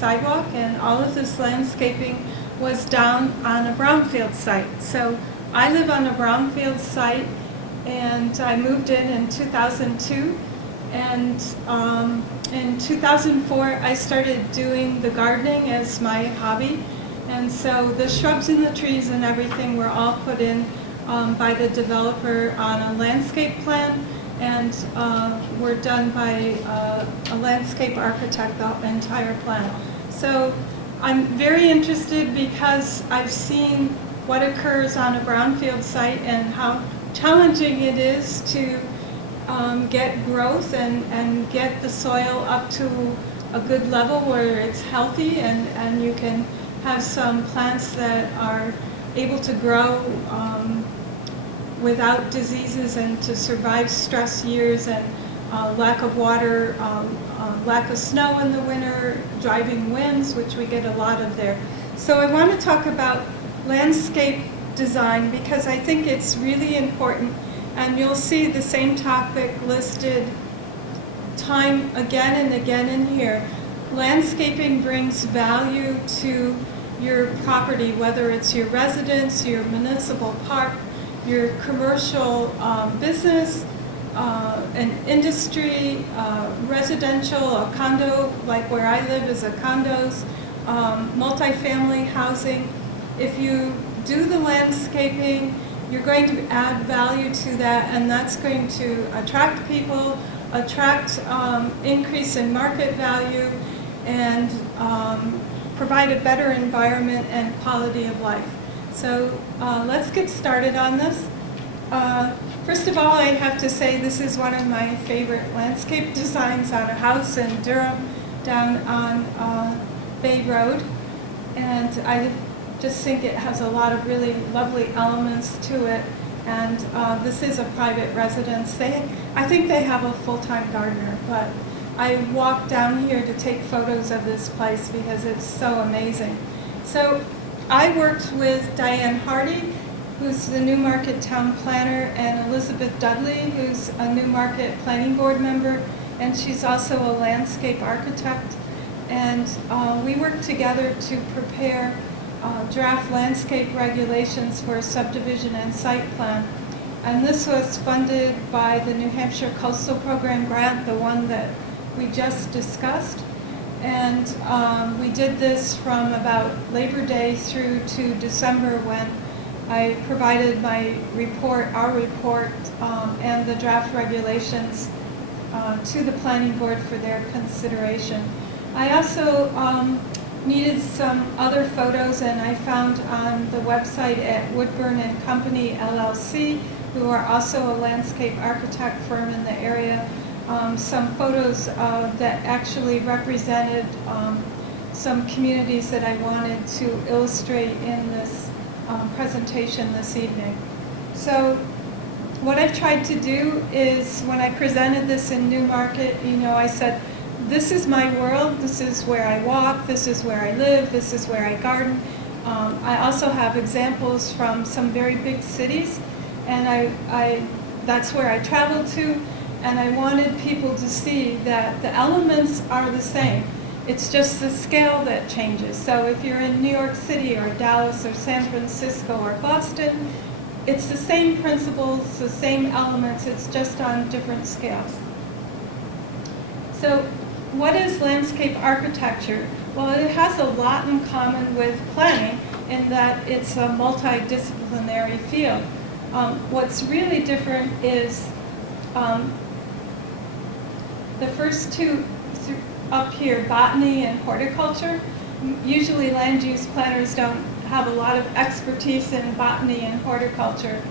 sidewalk, and all of this landscaping was down on a brownfield site. So I live on a brownfield site, and I moved in 2002, and in 2004 I started doing the gardening as my hobby, and so the shrubs and the trees and everything were all put in by the developer on a landscape plan, and were done by a landscape architect, the entire plan. So I'm very interested because I've seen what occurs on a brownfield site and how challenging it is to get growth and get the soil up to a good level where it's healthy, and you can have some plants that are able to grow without diseases and to survive stress years and lack of water, lack of snow in the winter, driving winds, which we get a lot of there. So I want to talk about landscape design because I think it's really important, and you'll see the same topic listed time again and again in here. Landscaping brings value to your property, whether it's your residence, your municipal park, your commercial business, an industry, residential, a condo, like where I live is a condos, multifamily housing. If you do the landscaping, you're going to add value to that, and that's going to attract people, attract increase in market value, and provide a better environment and quality of life. So let's get started on this. First of all, I have to say this is one of my favorite landscape designs on a house in Durham down on Bay Road, and I just think it has a lot of really lovely elements to it. And this is a private residence. I think they have a full-time gardener, but I walked down here to take photos of this place because it's so amazing. So I worked with Diane Hardy, who's the Newmarket Town Planner, and Elizabeth Dudley, who's a Newmarket Planning Board member, and she's also a landscape architect. And we worked together to prepare draft landscape regulations for a subdivision and site plan. And this was funded by the New Hampshire Coastal Program grant, the one that we just discussed. And we did this from about Labor Day through to December, when I provided my report, our report, and the draft regulations to the planning board for their consideration. I also needed some other photos, and I found on the website at Woodburn and Company LLC, who are also a landscape architect firm in the area, some photos that actually represented some communities that I wanted to illustrate in this presentation this evening. So what I've tried to do is, when I presented this in Newmarket, I said, this is my world, this is where I walk, this is where I live, this is where I garden. I also have examples from some very big cities, and that's where I traveled to, and I wanted people to see that the elements are the same. It's just the scale that changes. So if you're in New York City or Dallas or San Francisco or Boston, it's the same principles, the same elements, it's just on different scales. So what is landscape architecture? Well, it has a lot in common with planning in that it's a multidisciplinary field. What's really different is the first two up here, botany and horticulture. Usually land use planners don't have a lot of expertise in botany and horticulture.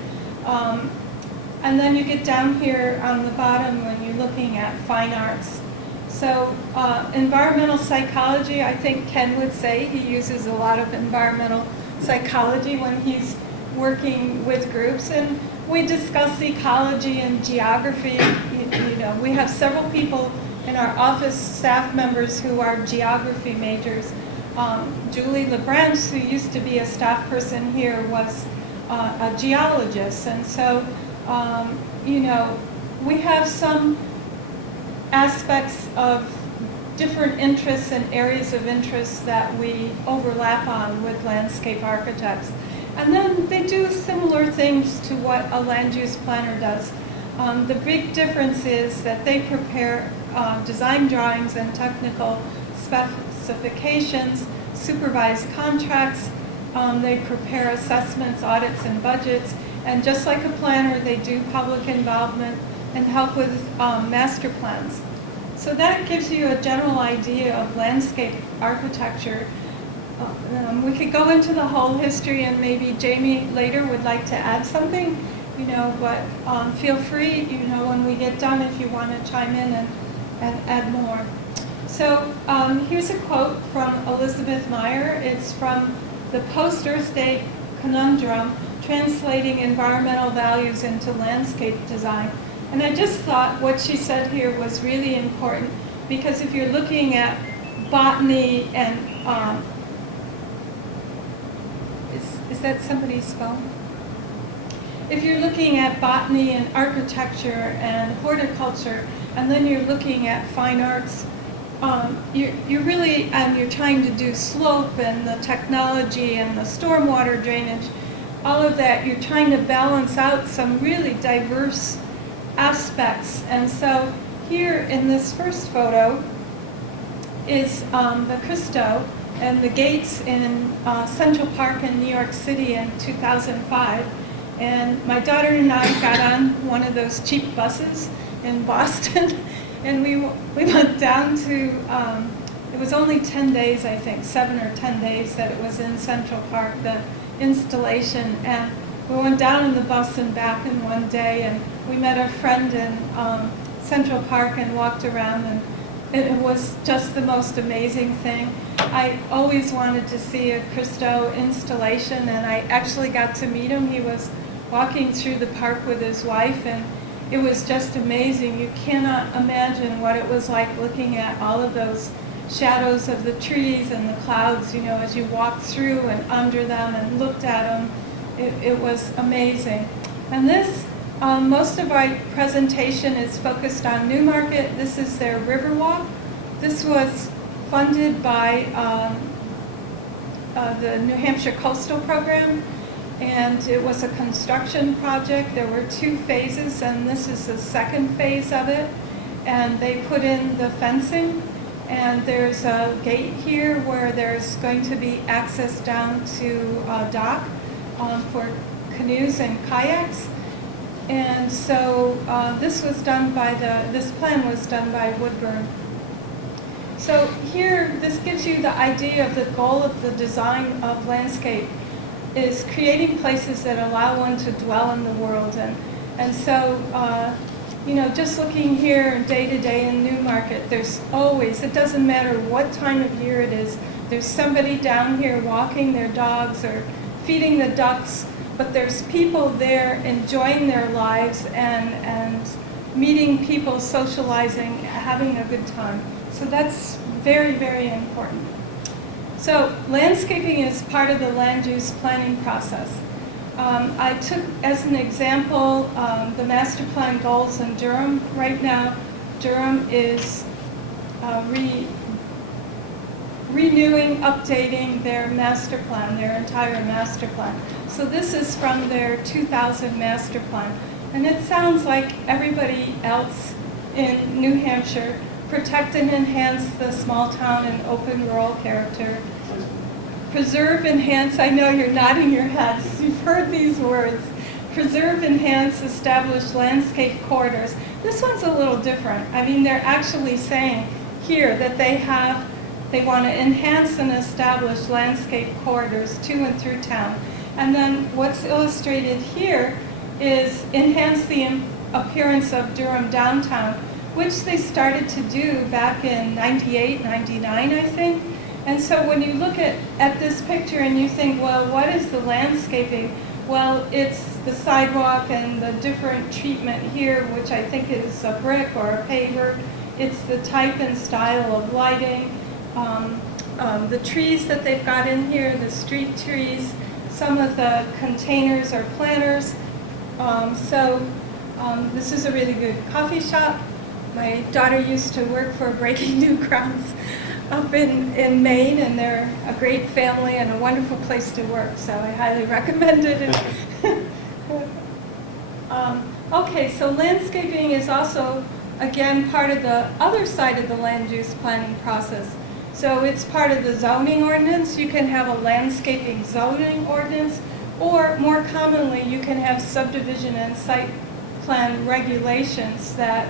And then you get down here on the bottom when you're looking at fine arts. So environmental psychology, I think Ken would say he uses a lot of environmental psychology when he's working with groups, and we discuss ecology and geography. We have several people in our office, staff members, who are geography majors. Julie LeBranch, who used to be a staff person here, was a geologist, and so we have some aspects of different interests and areas of interest that we overlap on with landscape architects. And then they do similar things to what a land use planner does. The big difference is that they prepare design drawings and technical specifications, supervise contracts, they prepare assessments, audits, and budgets, and just like a planner, they do public involvement and help with master plans. So that gives you a general idea of landscape architecture. We could go into the whole history, and maybe Jamie later would like to add something, but feel free, when we get done if you want to chime in and add more. So here's a quote from Elizabeth Meyer. It's from the Post-Earth Day Conundrum, Translating Environmental Values into Landscape Design. And I just thought what she said here was really important, because if you're looking at botany and, is that somebody's phone? If you're looking at botany and architecture and horticulture, and then you're looking at fine arts, you're really, and you're trying to do slope and the technology and the stormwater drainage, all of that, you're trying to balance out some really diverse aspects. And so here in this first photo is the Christo and the gates in Central Park in New York City in 2005. And my daughter and I got on one of those cheap buses in Boston, and we went down to, it was only 10 days, I think, 7 or 10 days that it was in Central Park, the installation. And we went down in the bus and back in one day, and we met a friend in Central Park and walked around, and it was just the most amazing thing. I always wanted to see a Christo installation, and I actually got to meet him. He was walking through the park with his wife, and it was just amazing. You cannot imagine what it was like looking at all of those shadows of the trees and the clouds, as you walked through and under them and looked at them. It was amazing. And this, most of our presentation is focused on Newmarket. This is their Riverwalk. This was funded by the New Hampshire Coastal Program, and it was a construction project. There were 2 phases, and this is the second phase of it. And they put in the fencing, and there's a gate here where there's going to be access down to a dock for canoes and kayaks. And so this plan was done by Woodburn. So here, this gives you the idea of the goal of the design of landscape is creating places that allow one to dwell in the world. And so, just looking here day to day in Newmarket, there's always, it doesn't matter what time of year it is, there's somebody down here walking their dogs or feeding the ducks, but there's people there enjoying their lives and meeting people, socializing, having a good time. So that's very, very important. So landscaping is part of the land use planning process. I took as an example the master plan goals in Durham. Right now, Durham is renewing, updating their master plan, their entire master plan. So this is from their 2000 master plan. And it sounds like everybody else in New Hampshire: protect and enhance the small town and open rural character. Preserve, enhance, I know you're nodding your heads, you've heard these words. Preserve, enhance, establish landscape corridors. This one's a little different. I mean, they're actually saying here that they want to enhance and establish landscape corridors to and through town. And then what's illustrated here is enhance the appearance of Durham downtown, which they started to do back in 98, 99, I think. And so when you look at this picture and you think, well, what is the landscaping? Well, it's the sidewalk and the different treatment here, which I think is a brick or a paver. It's the type and style of lighting. The trees that they've got in here, the street trees, some of the containers are planters. This is a really good coffee shop. My daughter used to work for Breaking New Grounds up in Maine, and they're a great family and a wonderful place to work, so I highly recommend it. Okay, so landscaping is also, again, part of the other side of the land use planning process. So it's part of the zoning ordinance. You can have a landscaping zoning ordinance, or more commonly, you can have subdivision and site plan regulations that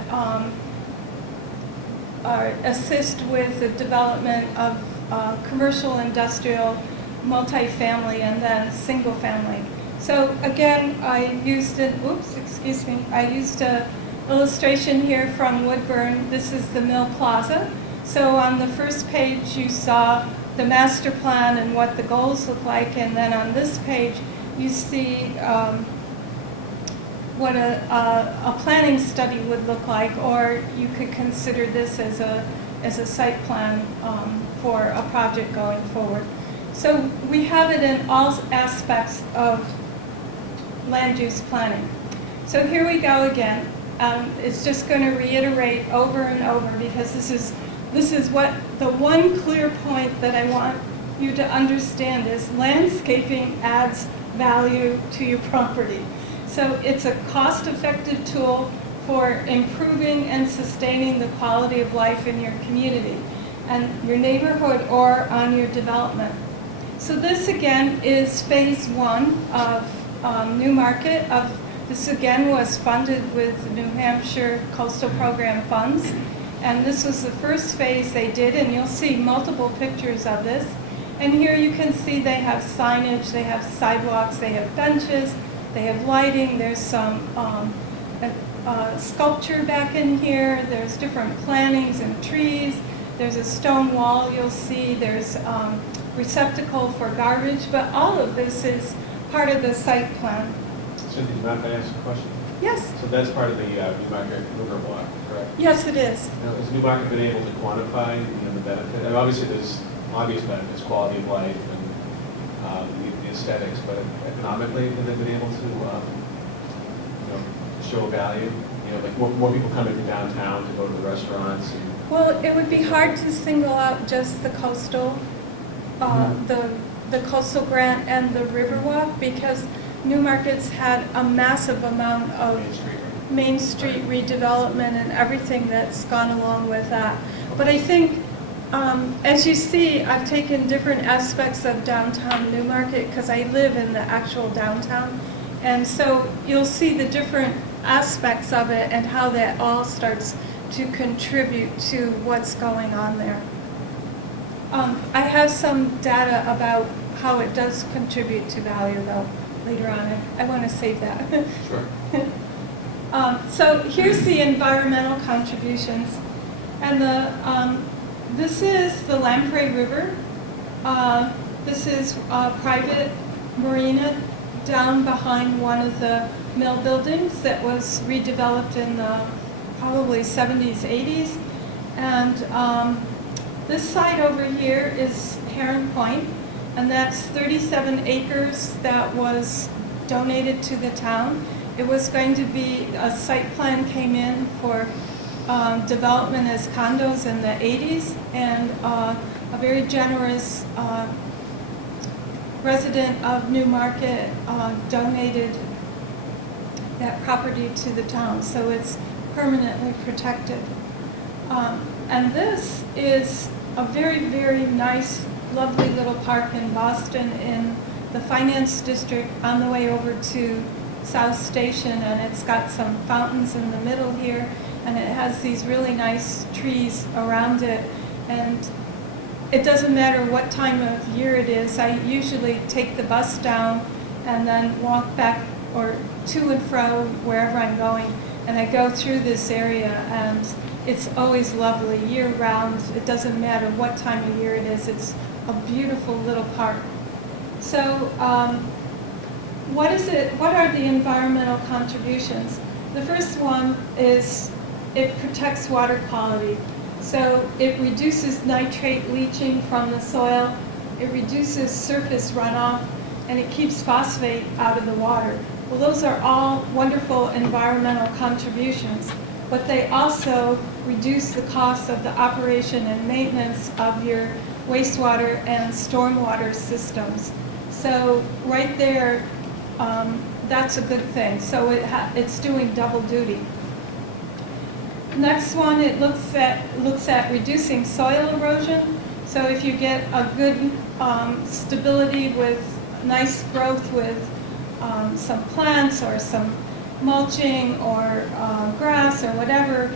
assist with the development of commercial, industrial, multifamily, and then single family. So again, I used an illustration here from Woodburn. This is the Mill Plaza. So on the first page you saw the master plan and what the goals look like, and then on this page you see what a planning study would look like, or you could consider this as a site plan for a project going forward. So we have it in all aspects of land use planning. So here we go again. It's just going to reiterate over and over, because this is what the one clear point that I want you to understand is landscaping adds value to your property. So it's a cost-effective tool for improving and sustaining the quality of life in your community and your neighborhood or on your development. So this again is phase one of New Market. This again was funded with New Hampshire Coastal Program funds. And this was the first phase they did, and you'll see multiple pictures of this. And here you can see they have signage, they have sidewalks, they have benches, they have lighting, there's some sculpture back in here, there's different plantings and trees, there's a stone wall you'll see, there's receptacle for garbage, but all of this is part of the site plan. So do you mind if I ask a question? Yes. So that's part of the New Market River Block, correct? Yes, it is. Now, has New Market been able to quantify the benefit? And obviously, there's obvious benefits, quality of life and the aesthetics, but economically, have they been able to show value? Like more people come into downtown to go to the restaurants. Well, it would be hard to single out just the coastal, the coastal grant and the Riverwalk, because New Market's had a massive amount of Main Street redevelopment and everything that's gone along with that. But I think, as you see, I've taken different aspects of downtown New Market because I live in the actual downtown. And so you'll see the different aspects of it and how that all starts to contribute to what's going on there. I have some data about how it does contribute to value, though, later on. I want to save that. Sure. So here's the environmental contributions. And this is the Lamprey River. This is a private marina down behind one of the mill buildings that was redeveloped in the probably 70s, 80s. And this side over here is Heron Point, and that's 37 acres that was donated to the town. It was going to be, a site plan came in for development as condos in the 80s, and a very generous resident of New Market donated that property to the town, so it's permanently protected. And this is a very, very nice, lovely little park in Boston in the Finance District on the way over to South Station, and it's got some fountains in the middle here, and it has these really nice trees around it. And it doesn't matter what time of year it is. I usually take the bus down and then walk back or to and fro wherever I'm going, and I go through this area, and it's always lovely year-round. It doesn't matter what time of year it is. It's a beautiful little park. So what are the environmental contributions? The first one is it protects water quality. So it reduces nitrate leaching from the soil, it reduces surface runoff, and it keeps phosphate out of the water. Well, those are all wonderful environmental contributions, but they also reduce the cost of the operation and maintenance of your wastewater and stormwater systems. So right there, that's a good thing. So it's doing double duty. Next one, it looks at reducing soil erosion. So if you get a good stability with nice growth with some plants or some mulching or grass or whatever,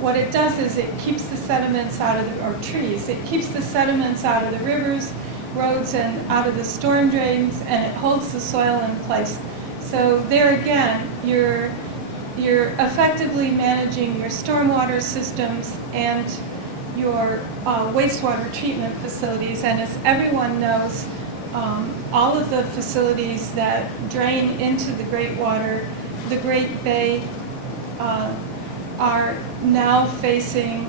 what it does is it keeps the sediments out of or trees. It keeps the sediments out of the rivers, roads, and out of the storm drains, and it holds the soil in place. So there again, you're effectively managing your stormwater systems and your wastewater treatment facilities. And as everyone knows, all of the facilities that drain into the Great Bay, are now facing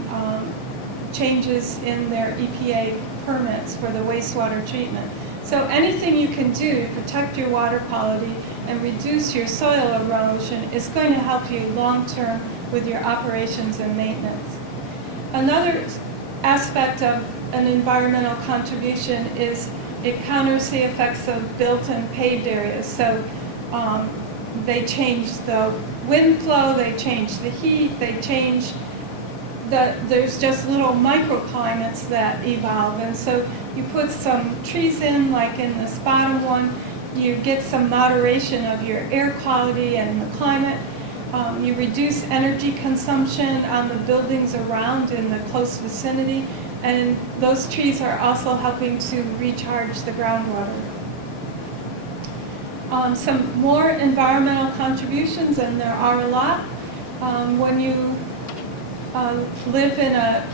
changes in their EPA permits for the wastewater treatment. So anything you can do to protect your water quality and reduce your soil erosion is going to help you long-term with your operations and maintenance. Another aspect of an environmental contribution is it counters the effects of built and paved areas. So they change the wind flow, they change the heat, they change there's just little microclimates that evolve. And so you put some trees in, like in this bottom one, you get some moderation of your air quality and the climate. You reduce energy consumption on the buildings around in the close vicinity, and those trees are also helping to recharge the groundwater. Some more environmental contributions, and there are a lot. When you live in a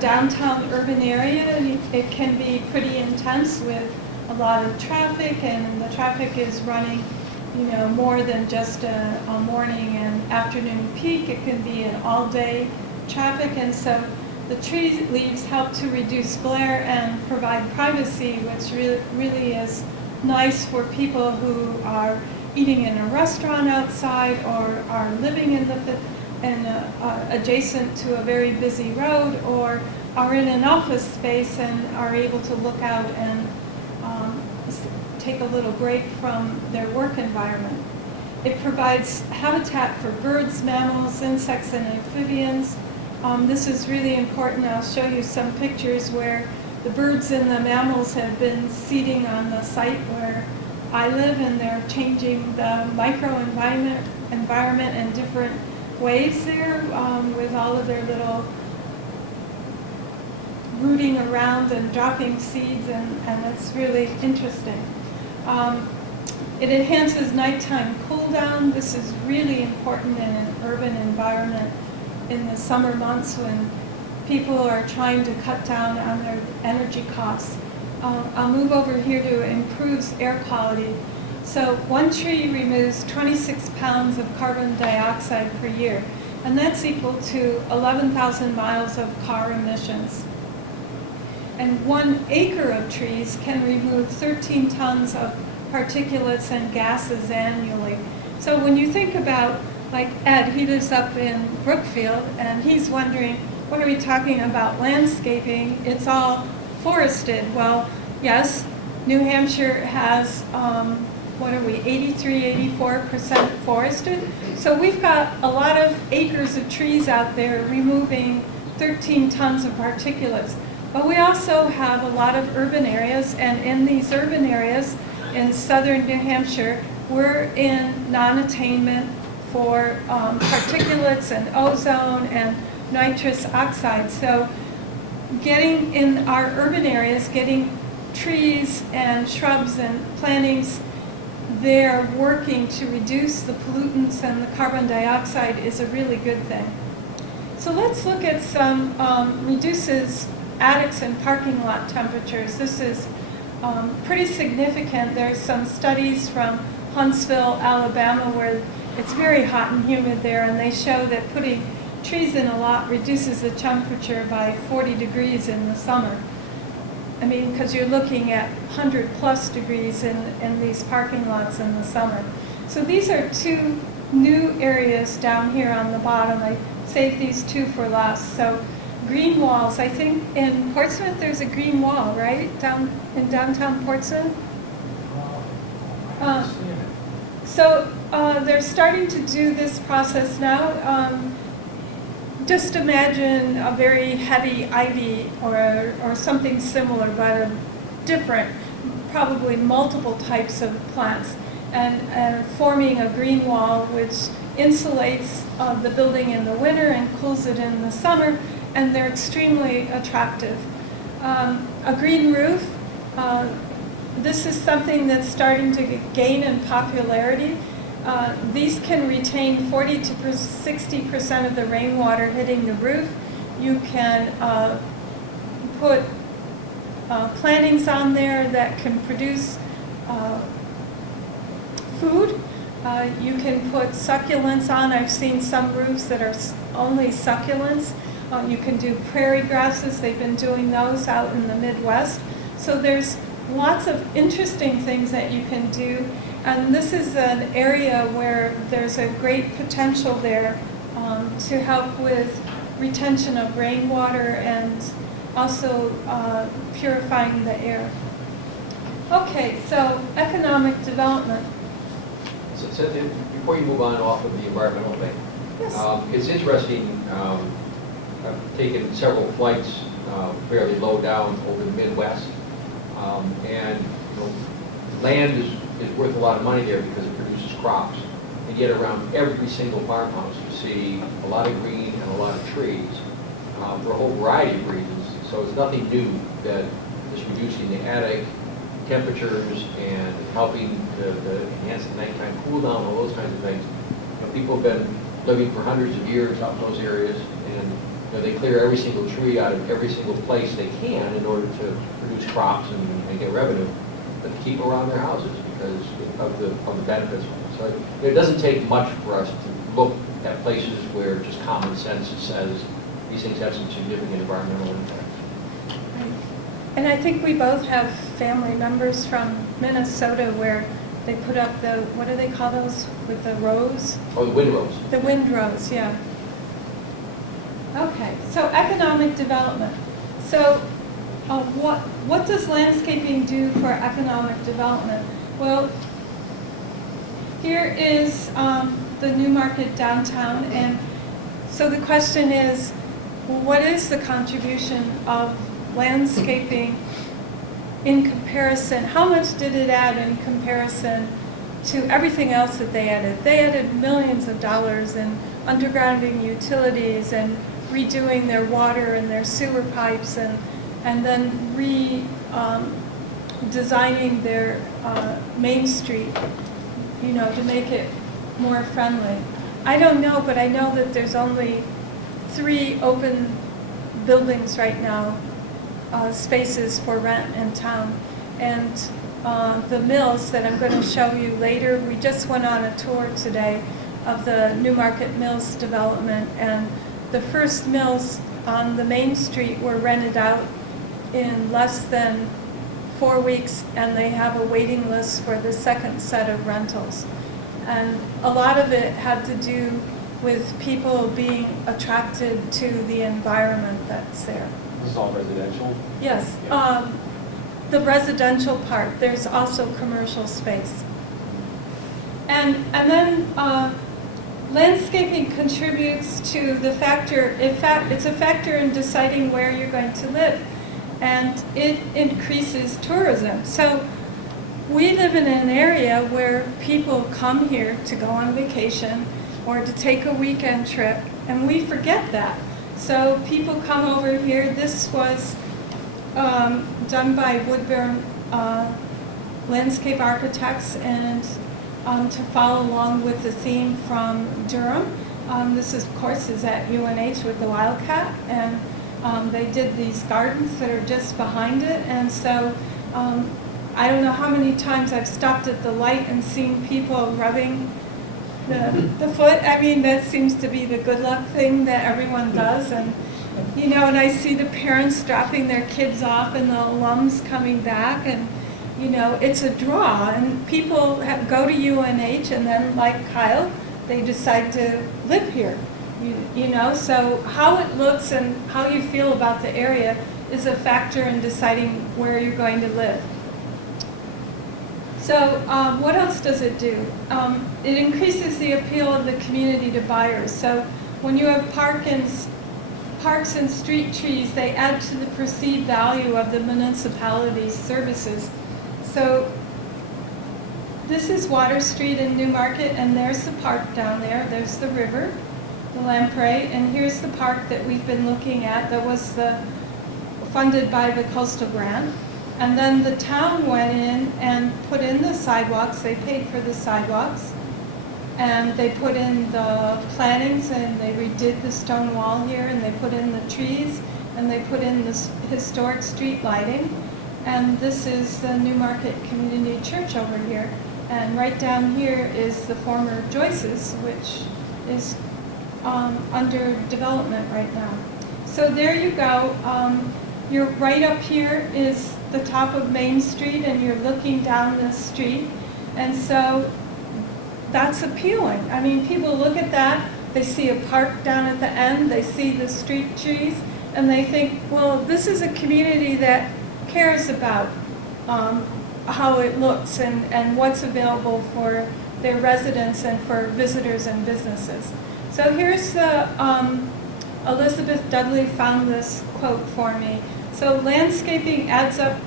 downtown urban area, it can be pretty intense with a lot of traffic, and the traffic is running, more than just a morning and afternoon peak. It can be an all-day traffic, and so the tree leaves help to reduce glare and provide privacy, which really is nice for people who are eating in a restaurant outside or are living adjacent to a very busy road, or are in an office space and are able to look out and take a little break from their work environment. It provides habitat for birds, mammals, insects, and amphibians. This is really important. I'll show you some pictures where the birds and the mammals have been seeding on the site where I live, and they're changing the microenvironment in different ways there with all of their little rooting around and dropping seeds, and it's really interesting. It enhances nighttime cool down. This is really important in an urban environment in the summer months when people are trying to cut down on their energy costs. I'll move over here to improves air quality. So one tree removes 26 pounds of carbon dioxide per year, and that's equal to 11,000 miles of car emissions. And 1 acre of trees can remove 13 tons of particulates and gases annually. So when you think about, like Ed, he lives up in Brookfield, and he's wondering, what are we talking about landscaping? It's all forested. Well, yes, New Hampshire has, 83–84% forested. So we've got a lot of acres of trees out there removing 13 tons of particulates. But we also have a lot of urban areas, and in these urban areas in southern New Hampshire, we're in non-attainment for particulates and ozone and nitrous oxide. So getting in our urban areas, getting trees and shrubs and plantings there working to reduce the pollutants and the carbon dioxide is a really good thing. So let's look at some reduces attics and parking lot temperatures. This is pretty significant. There's some studies from Huntsville, Alabama, where it's very hot and humid there, and they show that putting trees in a lot reduces the temperature by 40 degrees in the summer. I mean, because you're looking at 100+ degrees in these parking lots in the summer. So these are two new areas down here on the bottom. I saved these two for last. So green walls, I think in Portsmouth there's a green wall, right? Down in downtown Portsmouth? So they're starting to do this process now. Just imagine a very heavy ivy or something similar, but a different, probably multiple types of plants, and forming a green wall which insulates the building in the winter and cools it in the summer, and they're extremely attractive. A green roof, this is something that's starting to gain in popularity. These can retain 40 to 60% of the rainwater hitting the roof. You can put plantings on there that can produce food. You can put succulents on. I've seen some roofs that are only succulents. You can do prairie grasses. They've been doing those out in the Midwest. So there's lots of interesting things that you can do. And this is an area where there's a great potential there to help with retention of rainwater and also purifying the air. Okay, so economic development. So before you move on off of the environmental thing, Yes. it's interesting. I've taken several flights fairly low down over the Midwest, and land is worth a lot of money there because it produces crops. And yet around every single farmhouse you see a lot of green and a lot of trees for a whole variety of reasons. So it's nothing new that is reducing the attic temperatures and helping to enhance the nighttime cool down, all those kinds of things. People have been living for hundreds of years out in those areas, and they clear every single tree out of every single place they can in order to produce crops and get revenue, but to keep around their houses because of the benefits. So it doesn't take much for us to look at places where just common sense says these things have some significant environmental impacts. And I think we both have family members from Minnesota where they put up the, what do they call those, with the rose? Oh, the windrows. The windrows, yeah. Okay, so economic development. So what does landscaping do for economic development? Well, here is the New Market downtown, and so the question is, what is the contribution of landscaping in comparison? How much did it add in comparison to everything else that they added? They added millions of dollars in undergrounding utilities and redoing their water and their sewer pipes and then designing their Main Street, to make it more friendly. I don't know, but I know that there's only 3 open buildings right now, spaces for rent in town. And the mills that I'm going to show you later, we just went on a tour today of the New Market Mills development, and the first mills on the Main Street were rented out in less than 4 weeks, and they have a waiting list for the second set of rentals. And a lot of it had to do with people being attracted to the environment that's there. This is all residential? Yes, the residential part, there's also commercial space. And then landscaping contributes to the factor, in fact, it's a factor in deciding where you're going to live, and it increases tourism. So we live in an area where people come here to go on vacation or to take a weekend trip, and we forget that. So people come over here. This was done by Woodburn Landscape Architects, and to follow along with the theme from Durham. This, of course, is at UNH with the Wildcat, and they did these gardens that are just behind it. And so I don't know how many times I've stopped at the light and seen people rubbing the foot. I mean, that seems to be the good luck thing that everyone does. And and I see the parents dropping their kids off and the alums coming back, and it's a draw. And people go to UNH, and then, like Kyle, they decide to live here. you know, so how it looks and how you feel about the area is a factor in deciding where you're going to live. So what else does it do? It increases the appeal of the community to buyers. So when you have parks and street trees, they add to the perceived value of the municipality's services. So this is Water Street in Newmarket, and there's the park down there. There's the river, the lamprey, and here's the park that we've been looking at that was funded by the coastal grant. And then the town went in and put in the sidewalks. They paid for the sidewalks. And they put in the plantings, and they redid the stone wall here, and they put in the trees, and they put in this historic street lighting. And this is the Newmarket Community Church over here. And right down here is the former Joyce's, which is under development right now. So there you go. You're right up here is the top of Main Street, and you're looking down the street. And so that's appealing. I mean, people look at that, they see a park down at the end, they see the street trees, and they think, well, this is a community that cares about how it looks and what's available for their residents and for visitors and businesses. So here's the, Elizabeth Dudley found this quote for me. So landscaping adds up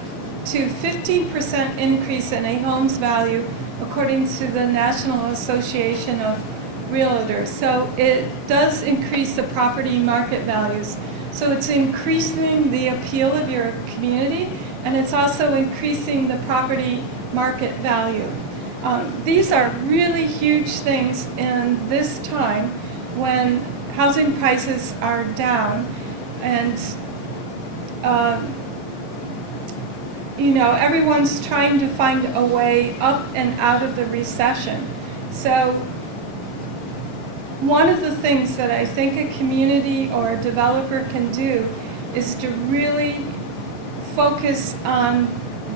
to 15% increase in a home's value according to the National Association of Realtors. So it does increase the property market values. So it's increasing the appeal of your community, and it's also increasing the property market value. These are really huge things in this time when housing prices are down, and you know, everyone's trying to find a way up and out of the recession. So one of the things that I think a community or a developer can do is to really focus on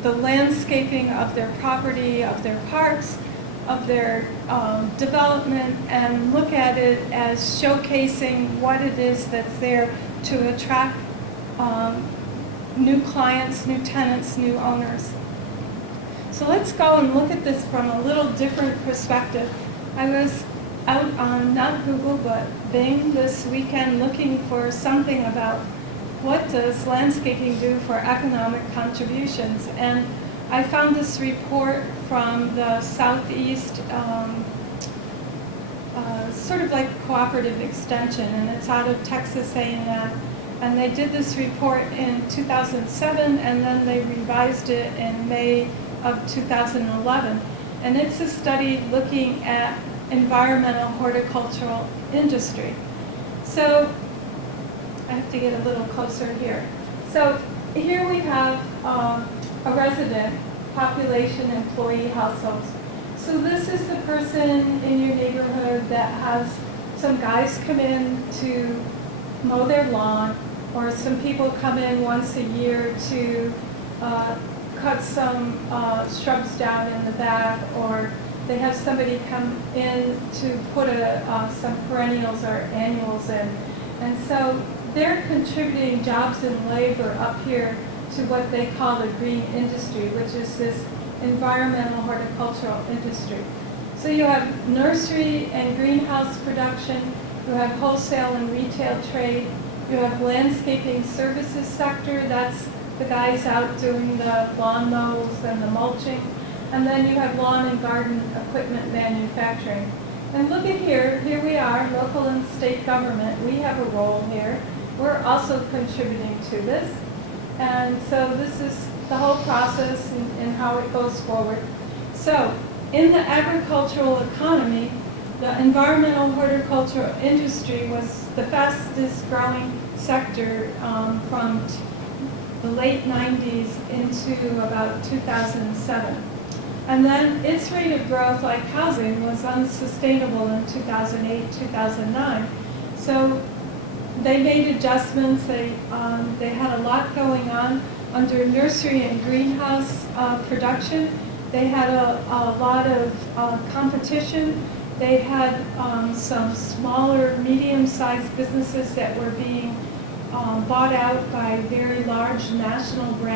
the landscaping of their property, of their parks, of their development, and look at it as showcasing what it is that's there to attract new clients, new tenants, new owners. So let's go and look at this from a little different perspective. I was out on not Google but Bing this weekend looking for something about what does landscaping do for economic contributions, and I found this report from the Southeast sort of like cooperative extension, and it's out of Texas A&M. And they did this report in 2007, and then they revised it in May of 2011. And it's a study looking at environmental horticultural industry. So I have to get a little closer here. So here we have a resident population employee households. So this is the person in your neighborhood that has some guys come in to mow their lawn, or some people come in once a year to cut some shrubs down in the back, or they have somebody come in to put some perennials or annuals in. And so they're contributing jobs and labor up here to what they call the green industry, which is this environmental horticultural industry. So you have nursery and greenhouse production, you have wholesale and retail trade, you have landscaping services sector, that's the guys out doing the lawn mows and the mulching, and then you have lawn and garden equipment manufacturing. And look at here we are, local and state government, we have a role here. We're also contributing to this. And so this is the whole process and how it goes forward. So in the agricultural economy, the environmental horticultural industry was the fastest growing sector from the late 90s into about 2007. And then its rate of growth, like housing, was unsustainable in 2008, 2009. So they made adjustments. They had a lot going on under nursery and greenhouse production. They had a lot of competition, They had some smaller, medium-sized businesses that were being bought out by very large national brands.